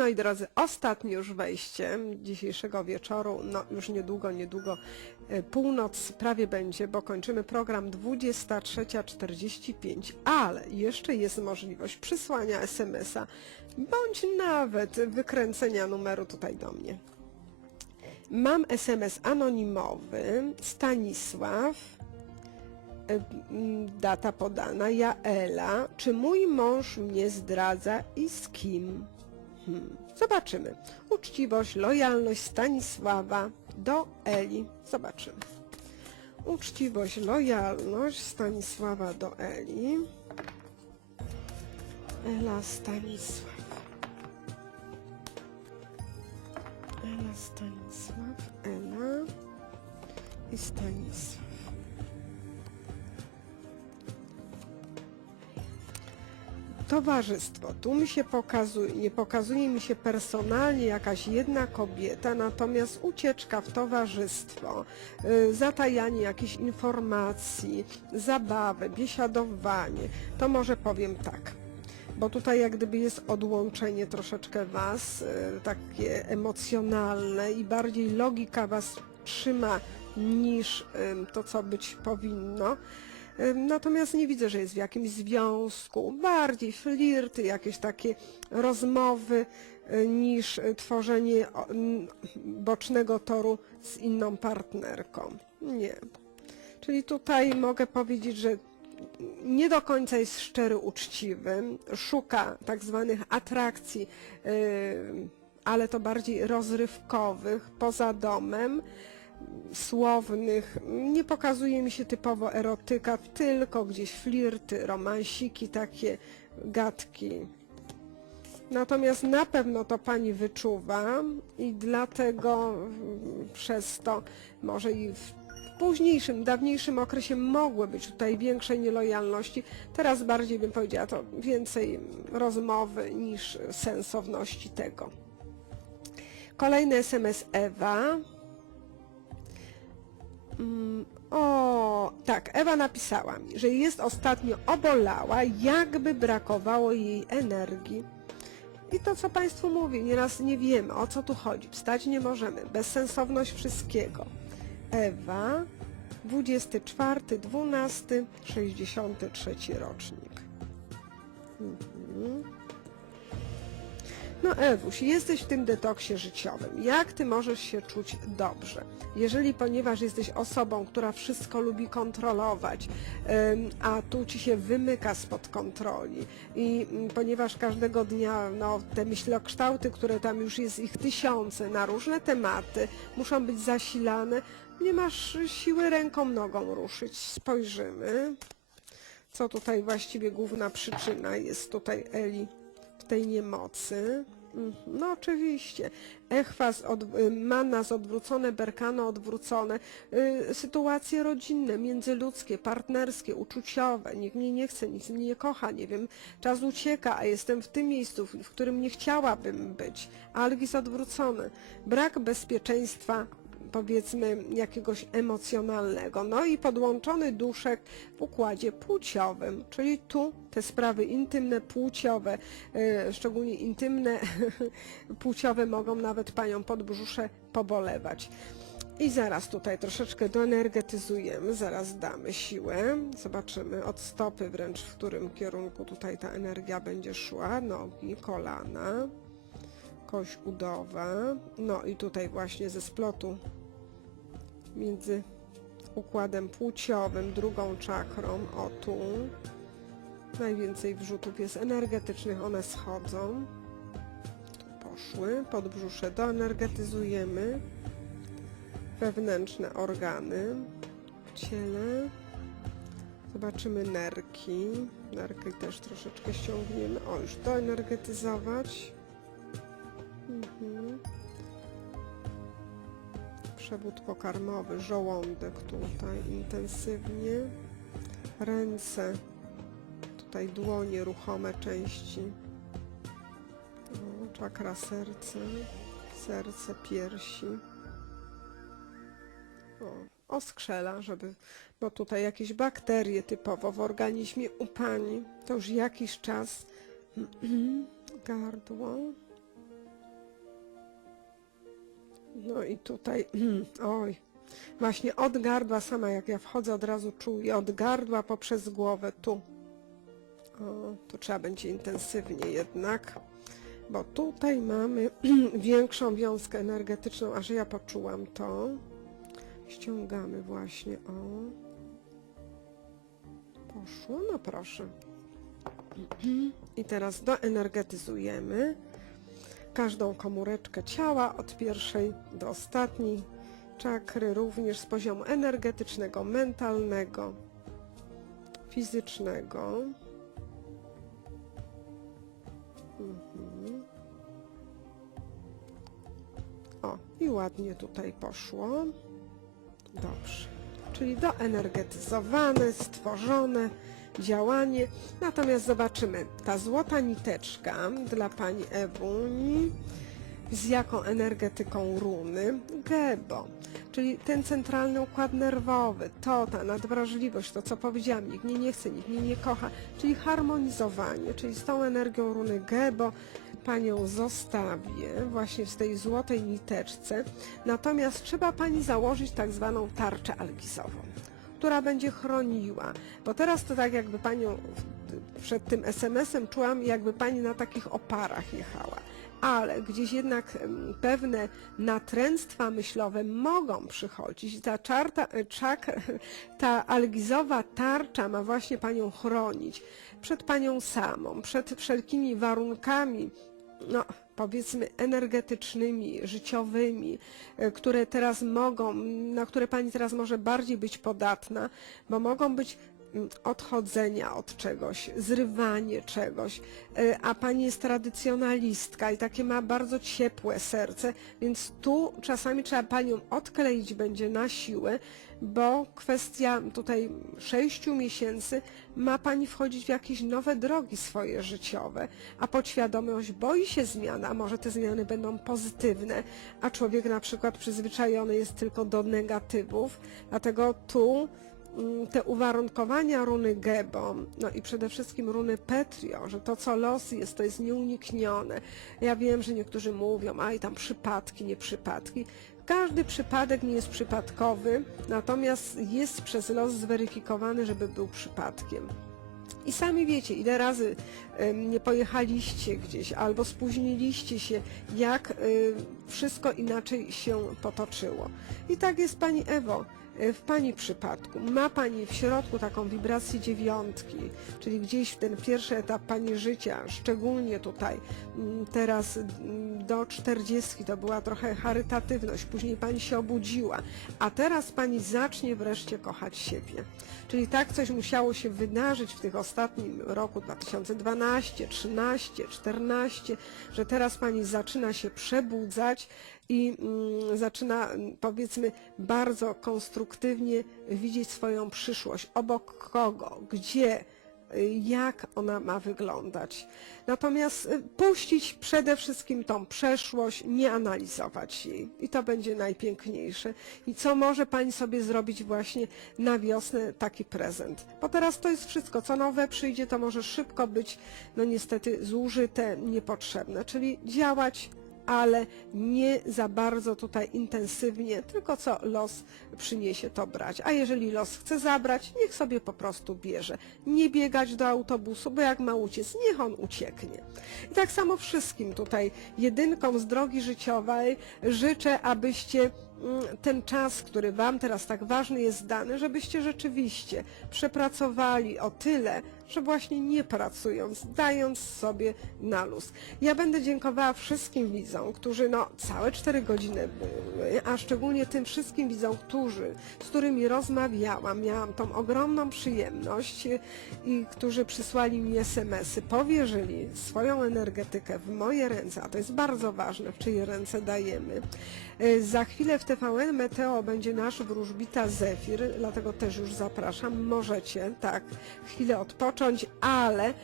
moi drodzy, ostatnie już wejście dzisiejszego wieczoru, no już niedługo, niedługo e, północ prawie będzie, bo kończymy program 23.45, ale jeszcze jest możliwość przysłania SMS-a, bądź nawet wykręcenia numeru tutaj do mnie. Mam SMS anonimowy, Stanisław, e, data podana, Jaela. Czy mój mąż mnie zdradza i z kim? Hmm. Zobaczymy. Uczciwość, lojalność Stanisława do Eli. Zobaczymy. Uczciwość, lojalność Stanisława do Eli. Ela Stanisław. Ela Stanisław, Ela i Stanisław. Towarzystwo. Tu mi się pokazuje, nie pokazuje mi się personalnie jakaś jedna kobieta, natomiast ucieczka w towarzystwo, y, zatajanie jakichś informacji, zabawy, biesiadowanie, to może powiem tak bo tutaj jak gdyby jest odłączenie troszeczkę was, y, takie emocjonalne i bardziej logika was trzyma niż to, co być powinno. Natomiast nie widzę, że jest w jakimś związku, bardziej flirty, jakieś takie rozmowy y, niż tworzenie bocznego toru z inną partnerką. Nie. Czyli tutaj mogę powiedzieć, że nie do końca jest szczery, uczciwy, szuka tak zwanych atrakcji, ale to bardziej rozrywkowych, poza domem, słownych. Nie pokazuje mi się typowo erotyka, tylko gdzieś flirty, romansiki, takie gadki. Natomiast na pewno to pani wyczuwa i dlatego przez to może i w późniejszym, dawniejszym okresie mogły być tutaj większe nielojalności. Teraz bardziej bym powiedziała to więcej rozmowy niż sensowności tego. Kolejny SMS Ewa. Mm, O, tak, Ewa napisała mi, że jest ostatnio obolała, jakby brakowało jej energii. I to, co Państwu mówię, nieraz nie wiemy, o co tu chodzi. Wstać nie możemy, bezsensowność wszystkiego. Ewa, 24, 12, 63 rocznik. Mhm. No Ewuś, jesteś w tym detoksie życiowym. Jak ty możesz się czuć dobrze? Jeżeli ponieważ jesteś osobą, która wszystko lubi kontrolować, a tu ci się wymyka spod kontroli i mm, ponieważ każdego dnia no, te myślokształty, które tam już jest ich tysiące na różne tematy, muszą być zasilane, nie masz siły ręką, nogą ruszyć. Spojrzymy, co tutaj właściwie główna przyczyna jest tutaj Eli tej niemocy. Mhm, No oczywiście. Echwas, od, y, manas odwrócone, berkano odwrócone, y, sytuacje rodzinne, międzyludzkie, partnerskie, uczuciowe. Nikt mnie nie chce, nikt mnie nie kocha, nie wiem, czas ucieka, a jestem w tym miejscu, w którym nie chciałabym być. Algis odwrócony. Brak bezpieczeństwa powiedzmy jakiegoś emocjonalnego. No i podłączony duszek w układzie płciowym, czyli tu te sprawy intymne, płciowe, e, szczególnie intymne, płciowe mogą nawet panią podbrzusze pobolewać. I zaraz tutaj troszeczkę doenergetyzujemy, zaraz damy siłę, zobaczymy od stopy wręcz, w którym kierunku tutaj ta energia będzie szła, nogi, kolana, kość udowa, no i tutaj właśnie ze splotu między układem płciowym, drugą czakrą, o tu. Najwięcej wrzutów jest energetycznych, one schodzą. Poszły, podbrzusze doenergetyzujemy. Wewnętrzne organy w ciele. Zobaczymy nerki. Nerki też troszeczkę ściągniemy. O, już doenergetyzować. Przewód pokarmowy, żołądek tutaj intensywnie, ręce, tutaj dłonie, ruchome części, o, czakra serca, serce, piersi. O, oskrzela, żeby, bo tutaj jakieś bakterie typowo w organizmie u pani, to już jakiś czas gardło. No i tutaj, oj, właśnie od gardła sama, jak ja wchodzę, od razu czuję, od gardła poprzez głowę, tu. O, tu trzeba będzie intensywnie jednak, bo tutaj mamy większą wiązkę energetyczną, aż ja poczułam to. Ściągamy właśnie, o. Poszło, no proszę. I teraz doenergetyzujemy każdą komóreczkę ciała od pierwszej do ostatniej czakry, również z poziomu energetycznego, mentalnego, fizycznego. Mhm. O, i ładnie tutaj poszło. Dobrze. Czyli doenergetyzowane, stworzone działanie. Natomiast zobaczymy, ta złota niteczka dla pani Ewuni, z jaką energetyką runy? Gebo, czyli ten centralny układ nerwowy, to ta nadwrażliwość, to co powiedziałam, nikt mnie nie chce, nikt mnie nie kocha, czyli harmonizowanie, czyli z tą energią runy Gebo panią zostawię właśnie w tej złotej niteczce, natomiast trzeba pani założyć tak zwaną tarczę algisową która będzie chroniła. Bo teraz to tak jakby panią przed tym SMS-em czułam, jakby pani na takich oparach jechała. Ale gdzieś jednak pewne natręctwa myślowe mogą przychodzić. Ta czarta, e, czak, ta algizowa tarcza ma właśnie panią chronić przed panią samą, przed wszelkimi warunkami, no, powiedzmy energetycznymi, życiowymi, e, które teraz mogą, na które pani teraz może bardziej być podatna, bo mogą być odchodzenia od czegoś, zrywanie czegoś, e, a pani jest tradycjonalistka i takie ma bardzo ciepłe serce, więc tu czasami trzeba panią odkleić będzie na siłę, bo kwestia tutaj sześciu miesięcy ma pani wchodzić w jakieś nowe drogi swoje życiowe, a podświadomość boi się zmian, a może te zmiany będą pozytywne, a człowiek na przykład przyzwyczajony jest tylko do negatywów, dlatego tu te uwarunkowania runy Gebo, no i przede wszystkim runy Petrio, że to co los jest, to jest nieuniknione. Ja wiem, że niektórzy mówią, a i tam przypadki, nie przypadki. Każdy przypadek nie jest przypadkowy, natomiast jest przez los zweryfikowany, żeby był przypadkiem. I sami wiecie, ile razy nie pojechaliście gdzieś albo spóźniliście się, jak y, wszystko inaczej się potoczyło. I tak jest Pani Ewo. Y, W Pani przypadku ma Pani w środku taką wibrację dziewiątki, czyli gdzieś w ten pierwszy etap Pani życia, szczególnie tutaj mm, teraz mm, do czterdziestki to była trochę charytatywność, później Pani się obudziła, a teraz Pani zacznie wreszcie kochać siebie. Czyli tak coś musiało się wydarzyć w tych ostatnim roku 2012, 13, 14, że teraz Pani zaczyna się przebudzać i mm, zaczyna mm, powiedzmy bardzo konstruktywnie widzieć swoją przyszłość. Obok kogo, gdzie, jak ona ma wyglądać. Natomiast y, puścić przede wszystkim tą przeszłość, nie analizować jej. I to będzie najpiękniejsze. I co może Pani sobie zrobić właśnie na wiosnę taki prezent? Bo teraz to jest wszystko, co nowe przyjdzie, to może szybko być, no niestety, zużyte, niepotrzebne. Czyli działać ale nie za bardzo tutaj intensywnie, tylko co los przyniesie, to brać. A jeżeli los chce zabrać, niech sobie po prostu bierze. Nie biegać do autobusu, bo jak ma uciec, niech on ucieknie. I tak samo wszystkim tutaj jedynkom z drogi życiowej życzę, abyście mm, ten czas, który Wam teraz tak ważny jest dany, żebyście rzeczywiście przepracowali o tyle, że właśnie nie pracując, dając sobie na luz. Ja będę dziękowała wszystkim widzom, którzy no całe cztery godziny były, a szczególnie tym wszystkim widzom, którzy, z którymi rozmawiałam, miałam tą ogromną przyjemność i którzy przysłali mi SMS-y, powierzyli swoją energetykę w moje ręce, a to jest bardzo ważne, w czyje ręce dajemy. Y, Za chwilę w TVN Meteo będzie nasz wróżbita Zefir, dlatego też już zapraszam. Możecie, tak, chwilę odpocząć, ale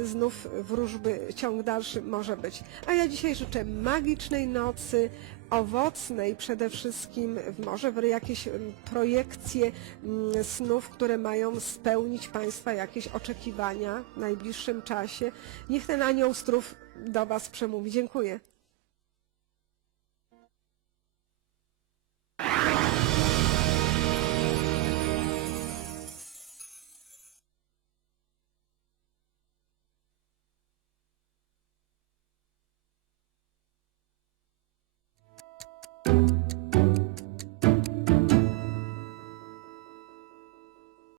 y, znów wróżby, ciąg dalszy może być. A ja dzisiaj życzę magicznej nocy, owocnej przede wszystkim, może jakieś projekcje mm, snów, które mają spełnić Państwa jakieś oczekiwania w najbliższym czasie. Niech ten anioł strów do Was przemówi. Dziękuję.